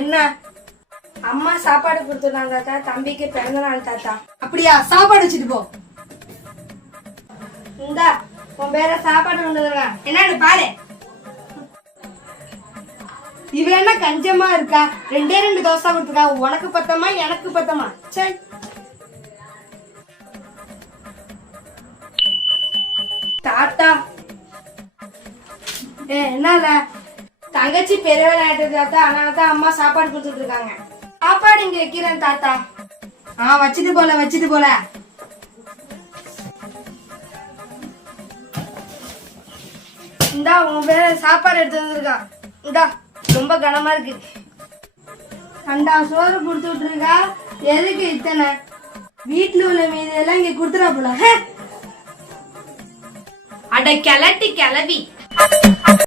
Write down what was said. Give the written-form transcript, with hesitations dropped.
என்ன? அம்மா சாப்பாடு கொடுத்துருந்தாங்க தாத்தா, தம்பிக்கு பிறந்த நாள் தாத்தா. அப்படியா? சாப்பாடு வச்சுட்டு போ. இந்தா உன் பேர சாப்பாடு கொண்டு வந்துருங்க. என்னன்னு பாரு. இவ என்ன கஞ்சமா இருக்கா? 2 தோசை கொடுத்துருக்கா. உனக்கு பத்தமா எனக்கு பத்தமா? சரி தாத்தா என்னல தங்கச்சி பெரிய விளையாட்டு தாத்தா, அதனாலதான் அம்மா சாப்பாடு கொடுத்துட்டு இருக்காங்க. சாப்பாடு இங்க வைக்கிறேன் தாத்தா. வச்சுட்டு போல. இந்தா உன் பேர சாப்பாடு எடுத்து வந்திருக்கான். இந்தா ரொம்ப கனமா இருக்கு. 2 சோறு கொடுத்து விட்டுருக்கா. எதுக்கு இத்தனை? வீட்டுல உள்ள மீதி எல்லாம் இங்க குடுத்துறா போல. அட கிளட்டி கிளவி.